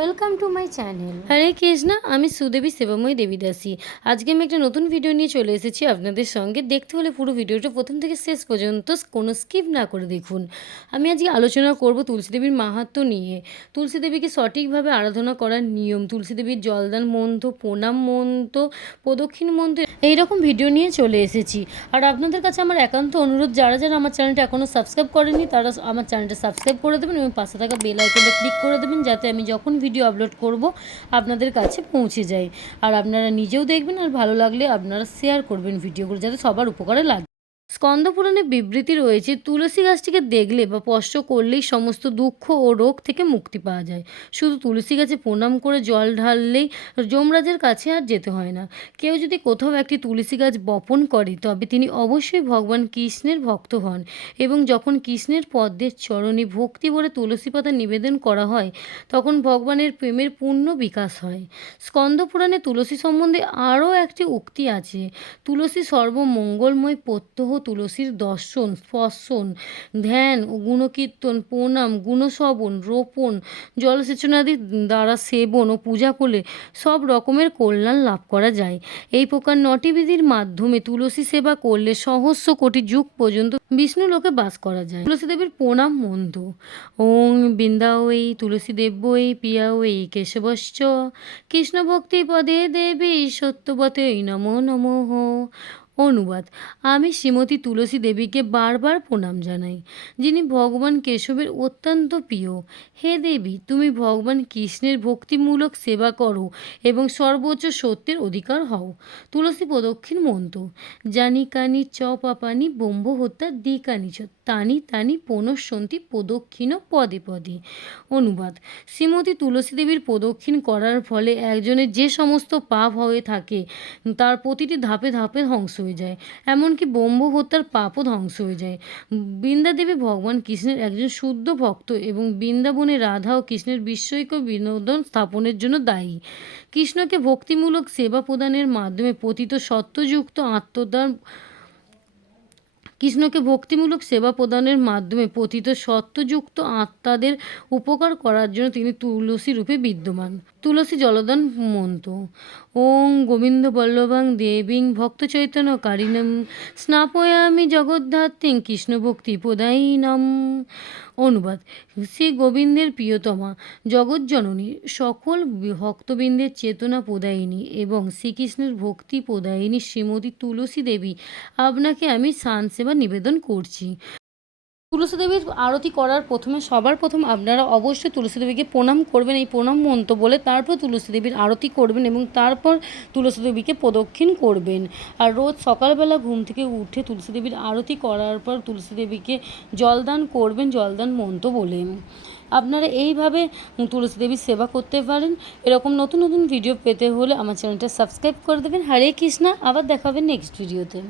Welcome to my channel Hare Krishna, আমি সুদেবী সেবাময়ী দেবীদাসী। আজকে আমি একটা নতুন ভিডিও নিয়ে চলে এসেছি আপনাদের সঙ্গে। দেখতে হলে পুরো ভিডিওটা প্রথম থেকে শেষ পর্যন্ত কোনো স্কিপ না করে দেখুন। আমি আজকে আলোচনা করব তুলসী দেবীর মাহাত্ম নিয়ে। তুলসী দেবীকে সঠিকভাবে আরাধনা করার নিয়ম, তুলসী দেবীর জলদান মন্ত্র, প্রণাম মন্ত্র, প্রদক্ষিণ মন্ত্র, এইরকম ভিডিও নিয়ে চলে এসেছি। আর আপনাদের কাছে আমার একান্ত অনুরোধ, যারা যারা আমার চ্যানেলটা এখনও সাবস্ক্রাইব করেনি তারা আমার চ্যানেলটা সাবস্ক্রাইব করে দেবেন এবং পাশে থাকা বেল আইকনটা ক্লিক করে দেবেন, যাতে আমি যখন ভিডিও আপলোড করব, আপনাদের কাছে পৌঁছে যায়। আর আপনারা নিজেও দেখবেন আর ভালো লাগলে আপনারা শেয়ার করবেন ভিডিওগুলো যাতে সবার উপকারে লাগে। স্কন্দপুরাণে বিবৃতি রয়েছে, তুলসী গাছটিকে দেখলে বা স্পর্শ করলেই সমস্ত দুঃখ ও রোগ থেকে মুক্তি পাওয়া যায়। শুধু তুলসী গাছে প্রণাম করে জল ঢাললেই যমরাজের কাছে আর যেতে হয় না। কেউ যদি কোথাও একটি তুলসী গাছ বপন করে, তবে তিনি অবশ্যই ভগবান কৃষ্ণের ভক্ত হন এবং যখন কৃষ্ণের পদ্মের চরণে ভক্তি ভরে তুলসী পাতা নিবেদন করা হয়, তখন ভগবানের প্রেমের পূর্ণ বিকাশ হয়। স্কন্দপুরাণে তুলসী সম্বন্ধে আরও একটি উক্তি আছে। তুলসী সর্বমঙ্গলময় প্রত্যহ তুলসীর দর্শন স্পর্শন ধ্যান, গুণকীর্তন, প্রণাম, গুণশ্রবণ, রোপণ জলসেচনাদি দ্বারা সেবন ও পূজা করলে সব রকমের কল্যাণ লাভ করা যায়। এই প্রকার নটি বিধির মাধ্যমে তুলসী সেবা করলে সহস্র কোটি যুগ পর্যন্ত বিষ্ণু লোকে বাস করা যায়। তুলসী দেবীর প্রণাম মন্ত্র ওং বৃন্দাওই তুলসী দেব্যই পিয়াওই কেশবশ্চ। কৃষ্ণ ভক্তি পদে দেবী সত্যবতে নমো নমঃ। অনুবাদ। আমি শ্রীমতী তুলসী দেবীকে বারবার প্রণাম জানাই, যিনি ভগবান কেশবের অত্যন্ত প্রিয়। হে দেবী, তুমি ভগবান কৃষ্ণের ভক্তিমূলক সেবা করো এবং সর্বোচ্চ সত্যের অধিকার হও। তুলসী প্রদক্ষিণ মন্ত জানি কানি চ পাপানি ব্রহ্ম হত্যা দি কানি তানি তানি পুনঃসন্তি প্রদক্ষিণ পদে পদে। অনুবাদ, শ্রীমতী তুলসী দেবীর প্রদক্ষিণ করার ফলে একজনের যে সমস্ত পাপ হয়ে থাকে, তার প্রতিটি ধাপে ধাপে ধ্বংস হয়ে যায়। এমনকি ব্রহ্ম হত্যার পাপও ধ্বংস হয়ে যায়। বৃন্দাদেবী ভগবান কৃষ্ণের একজন শুদ্ধ ভক্ত এবং বৃন্দাবনে রাধা ও কৃষ্ণের বিস্ময়িক বিনোদন স্থাপনের জন্য দায়ী। কৃষ্ণকে ভক্তিমূলক সেবা প্রদানের মাধ্যমে পতিত সত্যযুক্ত আত্মদান কৃষ্ণকে ভক্তিমূলক সেবা প্রদানের মাধ্যমে পতিত সত্যযুক্ত আত্মাদের উপকার করার জন্য তিনি তুলসী রূপে বিদ্যমান। তুলসী জলদান মন্ত ওং গোবিন্দ বল্লভাং দেবীং ভক্ত চৈতন্য কারিণম। স্নাপয়ামি জগদ্ধাত্রীং কৃষ্ণ ভক্তি প্রদায়িনম। অনুবাদ, শ্রী গোবিন্দের প্রিয়তমা জগজ্জননী সকল ভক্তবৃন্দের চেতনা প্রদায়িনী এবং শ্রীকৃষ্ণের ভক্তি প্রদায়িনী শ্রীমতী তুলসী দেবী। আপনাকে আমি স্নান সেবা নিবেদন করছি। তুলসী দেবীর আরতি করার প্রথমে সবার প্রথম আপনারা অবশ্যই তুলসী দেবীকে প্রণাম করবেন, এই প্রণাম মন্ত্র বলে তারপর তুলসী দেবীর আরতি করবেন এবং তারপর তুলসী দেবীকে প্রদক্ষিণ করবেন। আর রোজ সকালবেলা ঘুম থেকে উঠে তুলসী দেবীর আরতি করার পর তুলসী দেবীকে জলদান করবেন, জলদান মন্ত্র বলে। আপনারা এইভাবে তুলসী দেবীর সেবা করতে পারেন। এরকম নতুন নতুন ভিডিও পেতে হলে আমার চ্যানেলটা সাবস্ক্রাইব করে দেবেন। হরে কৃষ্ণা, আবার দেখাবেন নেক্সট ভিডিওতে